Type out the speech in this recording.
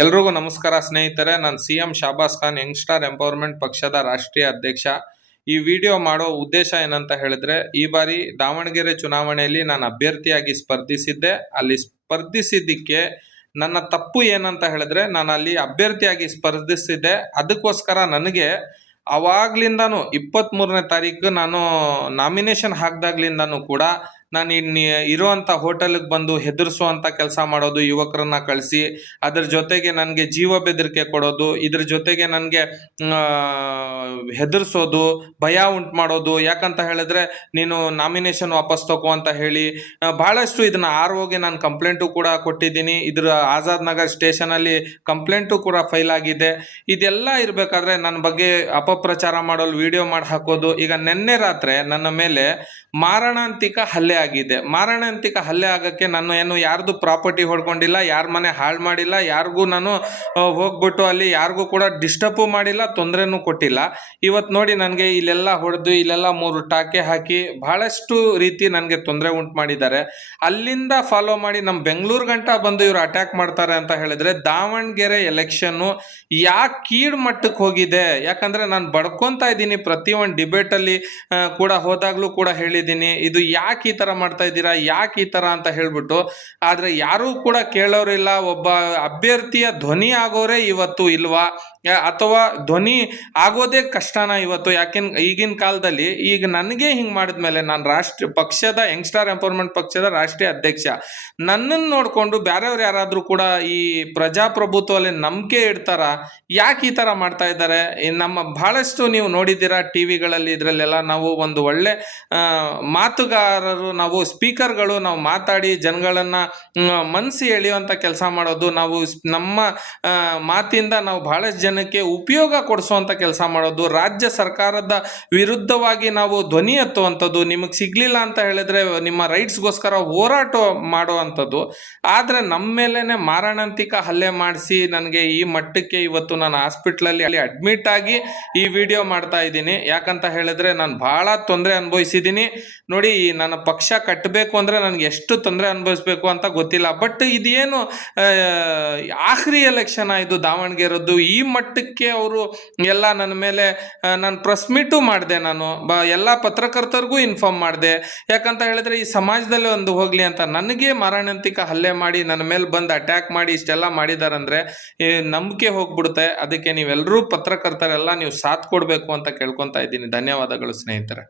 ಎಲ್ರಿಗೂ ನಮಸ್ಕಾರ ಸ್ನೇಹಿತರೆ. ನಾನು CM ಶಾಬಾಸ್ ಖಾನ್, ಯಂಗ್ಸ್ಟಾರ್ ಎಂಪವರ್ಮೆಂಟ್ ಪಕ್ಷದ ರಾಷ್ಟ್ರೀಯ ಅಧ್ಯಕ್ಷ. ಈ ವಿಡಿಯೋ ಮಾಡೋ ಉದ್ದೇಶ ಏನಂತ ಹೇಳಿದ್ರೆ, ಈ ಬಾರಿ ದಾವಣಗೆರೆ ಚುನಾವಣೆಯಲ್ಲಿ ನಾನು ಅಭ್ಯರ್ಥಿಯಾಗಿ ಸ್ಪರ್ಧಿಸಿದ್ದೆ. ಅಲ್ಲಿ ಸ್ಪರ್ಧಿಸಿದ್ದಕ್ಕೆ ನನ್ನ ತಪ್ಪು ಏನಂತ ಹೇಳಿದ್ರೆ, ನಾನು ಅಲ್ಲಿ ಅಭ್ಯರ್ಥಿಯಾಗಿ ಸ್ಪರ್ಧಿಸಿದ್ದೆ. ಅದಕ್ಕೋಸ್ಕರ ನನಗೆ ಅವಾಗ್ಲಿಂದಾನು 23ನೇ ತಾರೀಕು ನಾನು ನಾಮಿನೇಷನ್ ಹಾಕ್ದಾಗ್ಲಿಂದಾನು ಕೂಡ ನಾನು ಇರುವಂಥ ಹೋಟೆಲ್ಗೆ ಬಂದು ಹೆದರಿಸುವಂಥ ಕೆಲಸ ಮಾಡೋದು, ಯುವಕರನ್ನ ಕಳಿಸಿ ಅದ್ರ ಜೊತೆಗೆ ನನಗೆ ಜೀವ ಬೆದರಿಕೆ ಕೊಡೋದು, ಇದ್ರ ಜೊತೆಗೆ ನನಗೆ ಹೆದರ್ಸೋದು, ಭಯ ಉಂಟು ಮಾಡೋದು. ಯಾಕಂತ ಹೇಳಿದ್ರೆ, ನೀನು ನಾಮಿನೇಷನ್ ವಾಪಸ್ ತಗೋ ಅಂತ ಹೇಳಿ ಬಹಳಷ್ಟು ಇದನ್ನ ROಗೆ ನಾನು ಕಂಪ್ಲೇಂಟು ಕೂಡ ಕೊಟ್ಟಿದ್ದೀನಿ. ಇದ್ರ ಆಜಾದ್ ನಗರ್ ಸ್ಟೇಷನಲ್ಲಿ ಕಂಪ್ಲೇಂಟು ಕೂಡ ಫೈಲ್ ಆಗಿದೆ. ಇದೆಲ್ಲ ಇರಬೇಕಾದ್ರೆ ನನ್ನ ಬಗ್ಗೆ ಅಪಪ್ರಚಾರ ಮಾಡೋದು, ವಿಡಿಯೋ ಮಾಡಿ ಹಾಕೋದು. ಈಗ ನಿನ್ನೆ ರಾತ್ರಿ ನನ್ನ ಮೇಲೆ ಮಾರಣಾಂತಿಕ ಹಲ್ಲೆ ಆಗಿದೆ. ಮಾರಣಾಂತಿಕ ಹಲ್ಲೆ ಆಗಕ್ಕೆ ನಾನು ಏನು ಯಾರ್ದು ಪ್ರಾಪರ್ಟಿ ಹೊಡ್ಕೊಂಡಿಲ್ಲ, ಯಾರ ಮನೆ ಹಾಳು ಮಾಡಿಲ್ಲ, ಯಾರಿಗೂ ನಾನು ಹೋಗ್ಬಿಟ್ಟು ಅಲ್ಲಿ ಯಾರಿಗೂ ಕೂಡ ಡಿಸ್ಟರ್ಬು ಮಾಡಿಲ್ಲ, ತೊಂದರೆನೂ ಕೊಟ್ಟಿಲ್ಲ. ಇವತ್ತು ನೋಡಿ ನನಗೆ ಇಲ್ಲೆಲ್ಲ ಹೊಡೆದು, ಇಲ್ಲೆಲ್ಲ 3 ಟಾಕೆ ಹಾಕಿ ಬಹಳಷ್ಟು ರೀತಿ ನನಗೆ ತೊಂದರೆ ಉಂಟು ಮಾಡಿದ್ದಾರೆ. ಅಲ್ಲಿಂದ ಫಾಲೋ ಮಾಡಿ ನಮ್ಮ ಬೆಂಗಳೂರು ಗಂಟ ಬಂದು ಇವರು ಅಟ್ಯಾಕ್ ಮಾಡ್ತಾರೆ ಅಂತ ಹೇಳಿದ್ರೆ, ದಾವಣಗೆರೆ ಎಲೆಕ್ಷನ್ನು ಯಾಕೆ ಕೀಳು ಮಟ್ಟಕ್ಕೆ ಹೋಗಿದೆ? ಯಾಕಂದ್ರೆ ನಾನು ಬಡ್ಕೊತಾ ಇದ್ದೀನಿ. ಪ್ರತಿಯೊಂದು ಡಿಬೇಟಲ್ಲಿ ಕೂಡ ಹೋದಾಗ್ಲೂ ಕೂಡ ಹೇಳಿದ್ದೀನಿ, ಇದು ಯಾಕೆ ಈ ಥರ ಮಾಡ್ತಾ ಇದ್ದೀರಾ, ಯಾಕೆ ಈ ಥರ ಅಂತ ಹೇಳ್ಬಿಟ್ಟು. ಆದರೆ ಯಾರೂ ಕೂಡ ಕೇಳೋರಿಲ್ಲ. ಒಬ್ಬ ಅಭ್ಯರ್ಥಿಯ ಧ್ವನಿ ಆಗೋರೇ ಇವತ್ತು ಇಲ್ವಾ, ಅಥವಾ ಧ್ವನಿ ಆಗೋದೇ ಕಷ್ಟನ ಇವತ್ತು? ಈಗಿನ ಕಾಲದಲ್ಲಿ ಈಗ ನನಗೆ ಹಿಂಗೆ ಮಾಡಿದ್ಮೇಲೆ, ನಾನು ಪಕ್ಷದ ಯಂಗ್ಸ್ಟಾರ್ ಎಂಪವರ್ಮೆಂಟ್ ಪಕ್ಷದ ರಾಷ್ಟ್ರೀಯ ಅಧ್ಯಕ್ಷ, ನನ್ನನ್ನು ನೋಡಿಕೊಂಡು ಬೇರೆಯವ್ರು ಯಾರಾದರೂ ಕೂಡ ಈ ಪ್ರಜಾಪ್ರಭುತ್ವದಲ್ಲಿ ನಂಬಿಕೆ ಇಡ್ತಾರ? ಯಾಕೆ ಈ ಥರ ಮಾಡ್ತಾ ಇದ್ದಾರೆ? ನಮ್ಮ ಬಹಳಷ್ಟು ನೀವು ನೋಡಿದ್ದೀರಾ ಟಿವಿಗಳಲ್ಲಿ, ಇದರಲ್ಲೆಲ್ಲ ನಾವು ಒಂದು ಒಳ್ಳೆ ಮಾತುಗಾರರು, ನಾವು ಸ್ಪೀಕರ್ಗಳು, ನಾವು ಮಾತಾಡಿ ಜನಗಳನ್ನ ಮನಸ್ಸಿ ಎಳೆಯುವಂಥ ಕೆಲಸ ಮಾಡೋದು, ನಾವು ನಮ್ಮ ಮಾತಿಂದ ನಾವು ಬಹಳಷ್ಟು ಜನಕ್ಕೆ ಉಪಯೋಗ ಕೊಡಿಸುವಂಥ ಕೆಲಸ ಮಾಡೋದು, ರಾಜ್ಯ ಸರ್ಕಾರದ ವಿರುದ್ಧವಾಗಿ ನಾವು ಧ್ವನಿ ಎತ್ತುವಂಥದ್ದು, ನಿಮಗೆ ಸಿಗ್ಲಿಲ್ಲ ಅಂತ ಹೇಳಿದ್ರೆ ನಿಮ್ಮ ರೈಟ್ಸ್ಗೋಸ್ಕರ ಹೋರಾಟ ಮಾಡುವಂಥದ್ದು. ಆದರೆ ನಮ್ಮ ಮೇಲೇನೆ ಮಾರಣಾಂತಿಕ ಹಲ್ಲೆ ಮಾಡಿಸಿ ನನಗೆ ಈ ಮಟ್ಟಕ್ಕೆ ಇವತ್ತು ನಾನು ಹಾಸ್ಪಿಟ್ಲಲ್ಲಿ ಅಡ್ಮಿಟ್ ಆಗಿ ಈ ವಿಡಿಯೋ ಮಾಡ್ತಾ ಇದ್ದೀನಿ. ಯಾಕಂತ ಹೇಳಿದ್ರೆ, ನಾನು ಬಹಳ ತೊಂದರೆ ಅನುಭವಿಸಿದ್ದೀನಿ. ನೋಡಿ, ನನ್ನ ಪಕ್ಷ ಕಟ್ಟಬೇಕು ಅಂದರೆ ನನಗೆ ಎಷ್ಟು ತೊಂದರೆ ಅನುಭವಿಸ್ಬೇಕು ಅಂತ ಗೊತ್ತಿಲ್ಲ. ಬಟ್ ಇದೇನು ಆಖರಿ ಎಲೆಕ್ಷನ್ ಇದು ದಾವಣಗೆರೆದ್ದು, ಈ ಮಟ್ಟಕ್ಕೆ ಅವರು ಎಲ್ಲ ನನ್ನ ಮೇಲೆ, ನಾನು ಪ್ರೆಸ್ ಮೀಟು ಮಾಡಿದೆ, ನಾನು ಎಲ್ಲ ಪತ್ರಕರ್ತರಿಗೂ ಇನ್ಫಾರ್ಮ್ ಮಾಡಿದೆ. ಯಾಕಂತ ಹೇಳಿದ್ರೆ, ಈ ಸಮಾಜದಲ್ಲಿ ಒಂದು ಹೋಗಲಿ ಅಂತ. ನನಗೆ ಮಾರಣಾಂತಿಕ ಹಲ್ಲೆ ಮಾಡಿ ನನ್ನ ಮೇಲೆ ಬಂದು ಅಟ್ಯಾಕ್ ಮಾಡಿ ಇಷ್ಟೆಲ್ಲ ಮಾಡಿದಾರಂದ್ರೆ ನಂಬಿಕೆ ಹೋಗ್ಬಿಡುತ್ತೆ. ಅದಕ್ಕೆ ನೀವೆಲ್ಲರೂ ಪತ್ರಕರ್ತರೆಲ್ಲ ನೀವು ಸಾಥ್ ಕೊಡಬೇಕು ಅಂತ ಕೇಳ್ಕೊತಾ ಇದ್ದೀನಿ. ಧನ್ಯವಾದಗಳು ಸ್ನೇಹಿತರೆ.